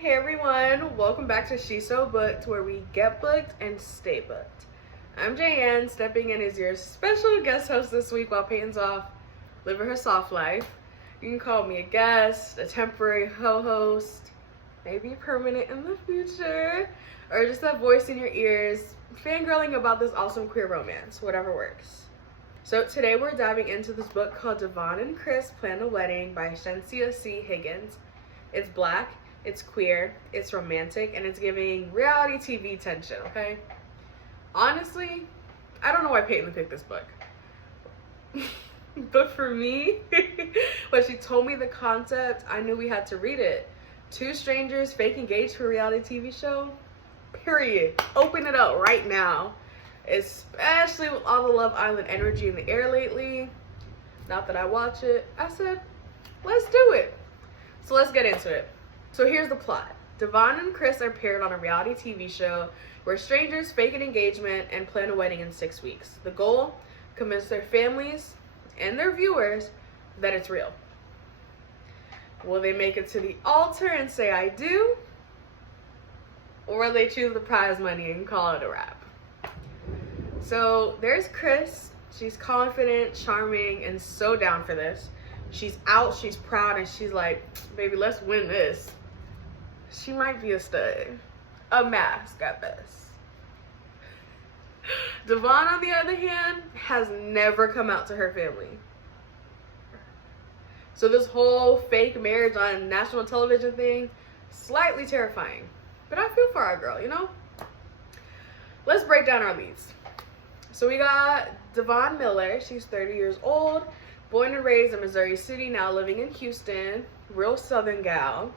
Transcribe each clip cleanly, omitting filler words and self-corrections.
Hey everyone, welcome back to She's So Booked, where we get booked and stay booked. I'm Jayanne, stepping in as your special guest host this week while Peyton's off living her soft life. You can call me a guest, a temporary co-host, maybe permanent in the future, or just that voice in your ears, fangirling about this awesome queer romance, whatever works. So today we're diving into this book called D'Vaughn and Kris Plan a Wedding by Chencia C. Higgins. It's black, it's queer, it's romantic, and it's giving reality TV tension, okay? Honestly, I don't know why Peyton picked this book. But for me, when she told me the concept, I knew we had to read it. Two strangers fake engaged for a reality TV show? Period. Open it up right now. Especially with all the Love Island energy in the air lately. Not that I watch it. I said, let's do it. So let's get into it. So here's the plot. D'Vaughn and Kris are paired on a reality TV show where strangers fake an engagement and plan a wedding in 6 weeks. The goal? Convince their families and their viewers that it's real. Will they make it to the altar and say I do? Or will they choose the prize money and call it a wrap? So there's Kris. She's confident, charming, and so down for this. She's out, she's proud, and she's like, baby, let's win this. She might be a stud. A mask at best. D'Vaughn, on the other hand, has never come out to her family. So this whole fake marriage on national television thing, slightly terrifying. But I feel for our girl, you know? Let's break down our leads. So we got D'Vaughn Miller. She's 30 years old. Born and raised in Missouri City, now living in Houston. Real Southern gal.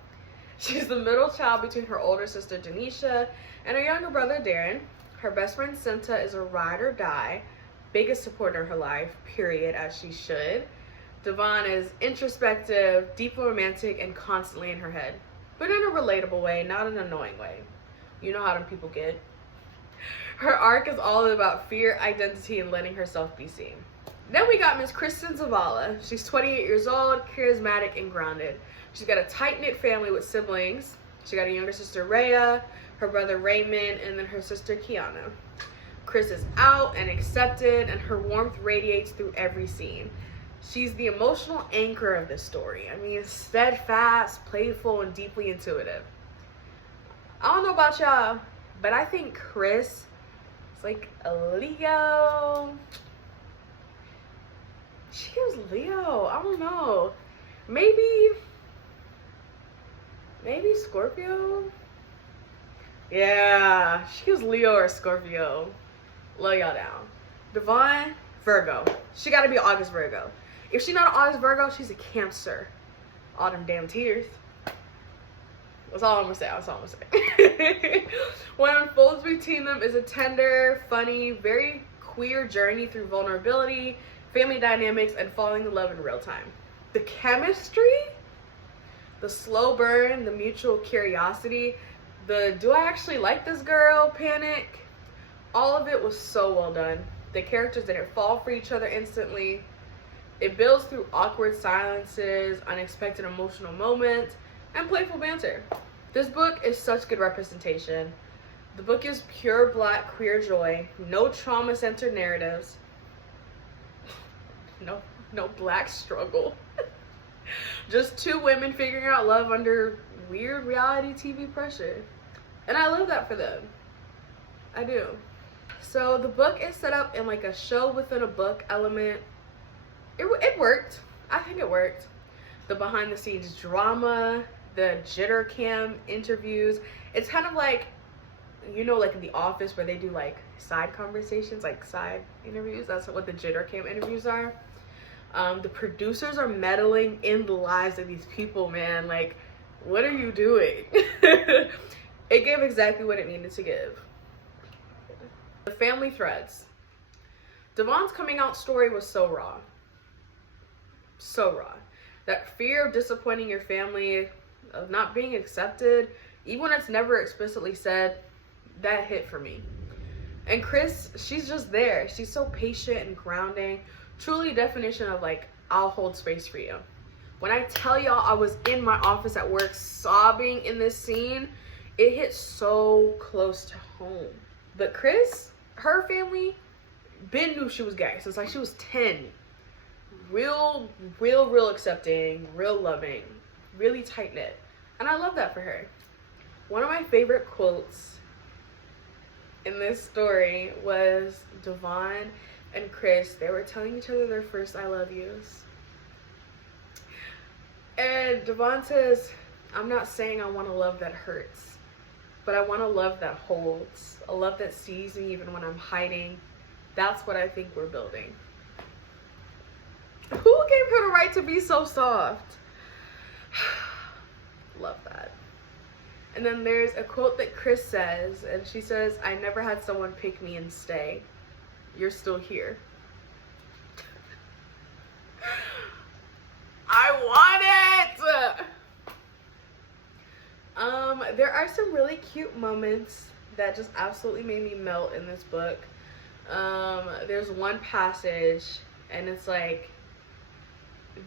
She's the middle child between her older sister, Denisha, and her younger brother, Darren. Her best friend, Cinta, is a ride or die. Biggest supporter in her life, period, as she should. D'Vaughn is introspective, deeply romantic, and constantly in her head. But in a relatable way, not an annoying way. You know how them people get. Her arc is all about fear, identity, and letting herself be seen. Then we got Miss Kristen Zavala. She's 28 years old, charismatic, and grounded. She's got a tight-knit family with siblings. She got a younger sister, Rhea, her brother, Raymond, and then her sister, Kiana. Kris is out and accepted, and her warmth radiates through every scene. She's the emotional anchor of this story. I mean, steadfast, playful, and deeply intuitive. I don't know about y'all, but I think Kris is like a Leo. She was Leo. I don't know. Maybe Scorpio? Yeah, she was Leo or Scorpio. Love y'all down. D'Vaughn, Virgo. She gotta be August Virgo. If she's not an August Virgo, she's a Cancer. All them damn tears. That's all I'm gonna say. That's all I'm gonna say. What unfolds between them is a tender, funny, very queer journey through vulnerability, family dynamics, and falling in love in real time. The chemistry, the slow burn, the mutual curiosity, the do I actually like this girl panic, all of it was so well done. The characters didn't fall for each other instantly. It builds through awkward silences, unexpected emotional moments, and playful banter. This book is such good representation. The book is pure black queer joy, no trauma-centered narratives, no black struggle. Just two women figuring out love under weird reality TV pressure. And I love that for them. I do. So the book is set up in like a show within a book element. It worked. I think it worked. The behind the scenes drama, the jitter cam interviews. It's kind of like, you know, like in The Office where they do like side conversations, like side interviews. That's what the jitter cam interviews are. The producers are meddling in the lives of these people, man. Like, what are you doing? It gave exactly what it needed to give. The family threads. D'Vaughn's coming out story was so raw. So raw. That fear of disappointing your family, of not being accepted, even when it's never explicitly said, that hit for me. And Kris, she's just there. She's so patient and grounding. Truly definition of like, I'll hold space for you. When I tell y'all I was in my office at work sobbing in this scene, it hit so close to home. But Kris, her family, Ben knew she was gay since like she was 10. Real accepting, real loving, really tight-knit. And I love that for her. One of my favorite quotes in this story was D'Vaughn and Kris. They were telling each other their first I love yous. And D'Vaughn says, I'm not saying I want a love that hurts, but I want a love that holds, a love that sees me even when I'm hiding. That's what I think we're building. Who gave her the right to be so soft? Love that. And then there's a quote that Kris says, and she says, I never had someone pick me and stay. You're still here. I want it! There are some really cute moments that just absolutely made me melt in this book. There's one passage, and it's like,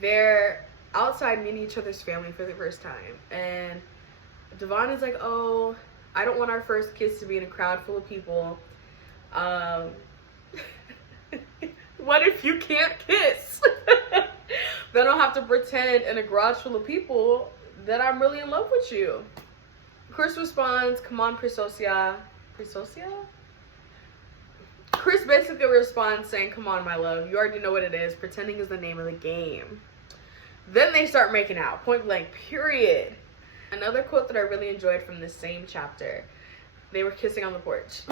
they're outside meeting each other's family for the first time, and D'Vaughn is like, oh, I don't want our first kiss to be in a crowd full of people. What if you can't kiss? Then I'll have to pretend in a garage full of people that I'm really in love with you. Kris responds, come on, Prisosia. Prisosia? Kris basically responds saying, come on, my love. You already know what it is. Pretending is the name of the game. Then they start making out. Point blank, period. Another quote that I really enjoyed from this same chapter. They were kissing on the porch.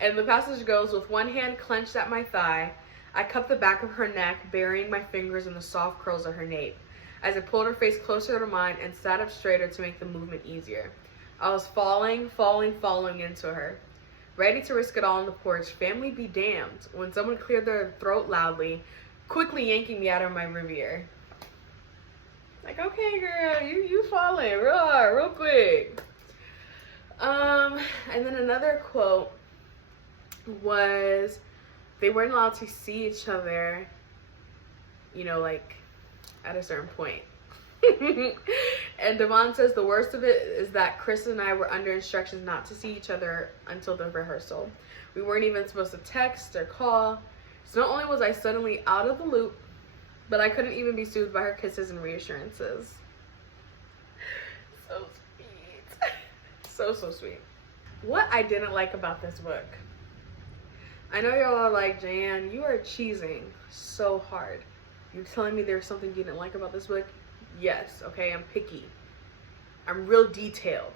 And the passage goes, with one hand clenched at my thigh, I cupped the back of her neck, burying my fingers in the soft curls of her nape, as I pulled her face closer to mine and sat up straighter to make the movement easier. I was falling into her, ready to risk it all on the porch, family be damned, when someone cleared their throat loudly, quickly yanking me out of my reverie. Like, okay, girl, you falling real quick. And then another quote was, they weren't allowed to see each other, you know, like at a certain point. And D'Vaughn says the worst of it is that Kris and I were under instructions not to see each other until the rehearsal. We weren't even supposed to text or call. So not only was I suddenly out of the loop, but I couldn't even be soothed by her kisses and reassurances. So sweet. So sweet. What I didn't like about this book. I know y'all are like, Jan, you are cheesing so hard. You're telling me there's something you didn't like about this book? Yes, okay, I'm picky. I'm real detailed.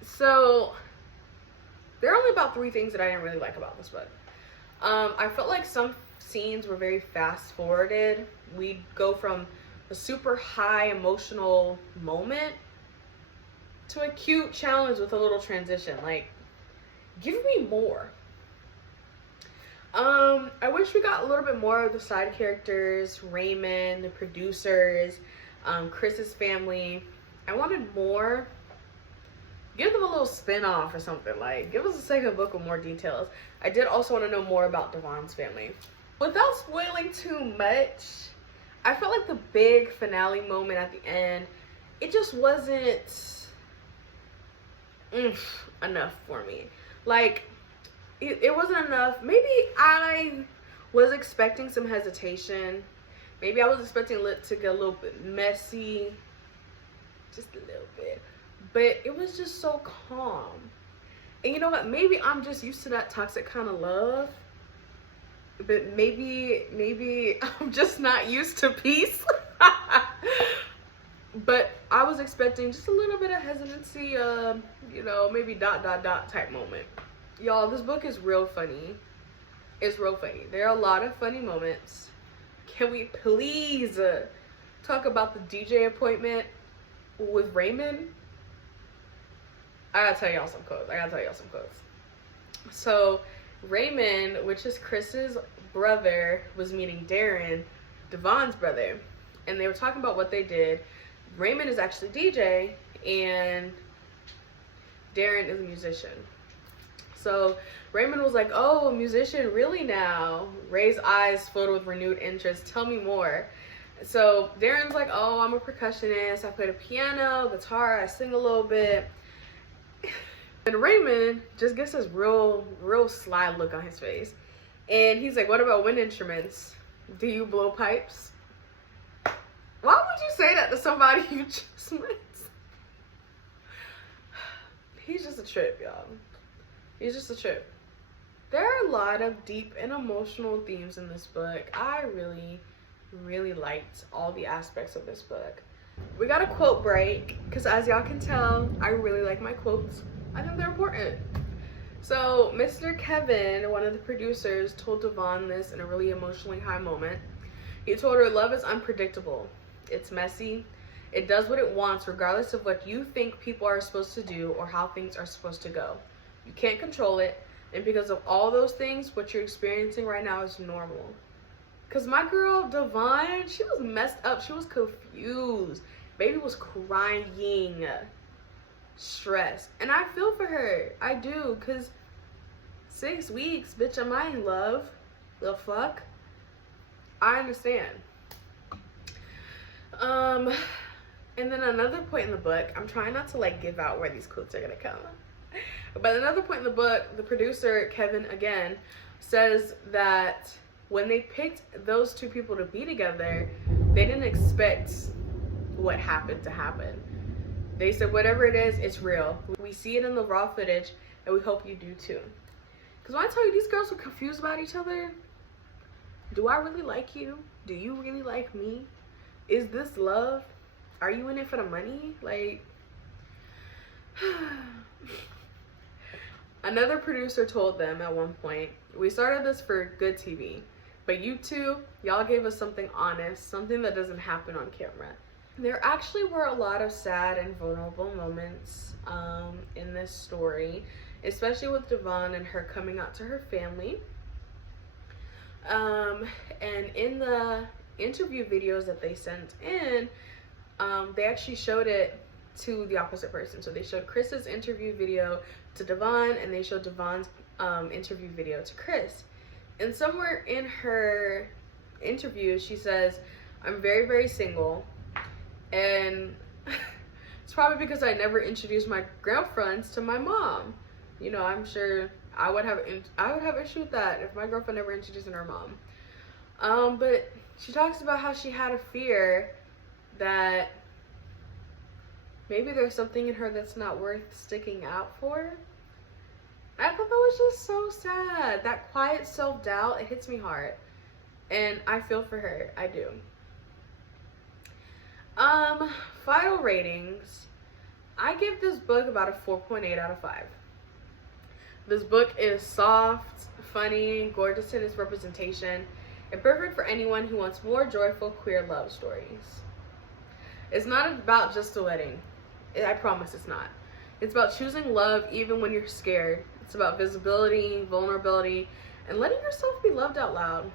So, there are only about 3 things that I didn't really like about this book. I felt like some scenes were very fast forwarded. We'd go from a super high emotional moment to a cute challenge with a little transition. Like, give me more. I wish we got a little bit more of the side characters, Raymond, the producers, Kris's family. I wanted more. Give them a little spin-off or something. Like, give us a second book with more details. I did also want to know more about D'Vaughn's family. Without spoiling too much, I felt like the big finale moment at the end, it just wasn't enough for me. Like, it wasn't enough. Maybe I was expecting some hesitation. Maybe I was expecting it to get a little bit messy. Just a little bit. But it was just so calm. And you know what? Maybe I'm just used to that toxic kind of love. But maybe I'm just not used to peace. But I was expecting just a little bit of hesitancy, you know, maybe ... type moment. Y'all, this book is real funny. It's real funny. There are a lot of funny moments. Can we please talk about the DJ appointment with Raymond? I gotta tell y'all some quotes. So, Raymond, which is Kris's brother, was meeting Darren, D'Vaughn's brother. And they were talking about what they did. Raymond is actually DJ, and Darren is a musician. So Raymond was like, oh, a musician, really now? Ray's eyes filled with renewed interest. Tell me more. So Darren's like, oh, I'm a percussionist. I play the piano, guitar, I sing a little bit. And Raymond just gets this real sly look on his face. And he's like, what about wind instruments? Do you blow pipes? Why would you say that to somebody you just met? He's just a trip, y'all. He's just a trip. There are a lot of deep and emotional themes in this book. I really liked all the aspects of this book. We got a quote break, because as y'all can tell, I really like my quotes. I think they're important. So Mr. Kevin, one of the producers, told D'Vaughn this in a really emotionally high moment. He told her, love is unpredictable. It's messy. It does what it wants regardless of what you think people are supposed to do or how things are supposed to go. You can't control it, and because of all those things, what you're experiencing right now is normal. Because my girl, D'Vaughn, she was messed up. She was confused. Baby was crying. Stressed. And I feel for her. I do. Because 6 weeks, bitch, am I in love? The fuck? I understand. And then another point in the book, I'm trying not to like give out where these quotes are going to come. But another point in the book, the producer, Kevin, again, says that when they picked those two people to be together, they didn't expect what happened to happen. They said, whatever it is, it's real. We see it in the raw footage, and we hope you do too. Because when I tell you these girls were confused about each other, do I really like you? Do you really like me? Is this love? Are you in it for the money? Like, another producer told them at one point, we started this for good TV, but you two, y'all gave us something honest, something that doesn't happen on camera. There actually were a lot of sad and vulnerable moments in this story, especially with D'Vaughn and her coming out to her family. And in the interview videos that they sent in, they actually showed it to the opposite person. So they showed Kris's interview video to D'Vaughn, and they showed D'Vaughn's interview video to Kris. And somewhere in her interview, she says, I'm very single, and it's probably because I never introduced my girlfriends to my mom. You know, I'm sure I would have issue with that if my girlfriend never introduced her mom. But she talks about how she had a fear that maybe there's something in her that's not worth sticking out for. I thought that was just so sad. That quiet self-doubt, it hits me hard. And I feel for her. I do. Final ratings. I give this book about a 4.8 out of 5. This book is soft, funny, gorgeous in its representation, and perfect for anyone who wants more joyful queer love stories. It's not about just a wedding. I promise it's not. It's about choosing love even when you're scared. It's about visibility, vulnerability, and letting yourself be loved out loud.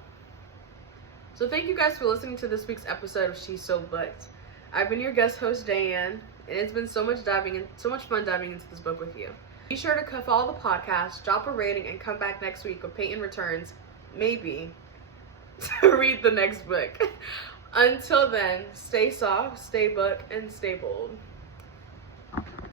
So thank you guys for listening to this week's episode of She's So Booked. I've been your guest host, Diane, and it's been so much fun diving into this book with you. Be sure to follow the podcast, drop a rating, and come back next week when Peyton returns, maybe, to read the next book. Until then, stay soft, stay booked, and stay bold.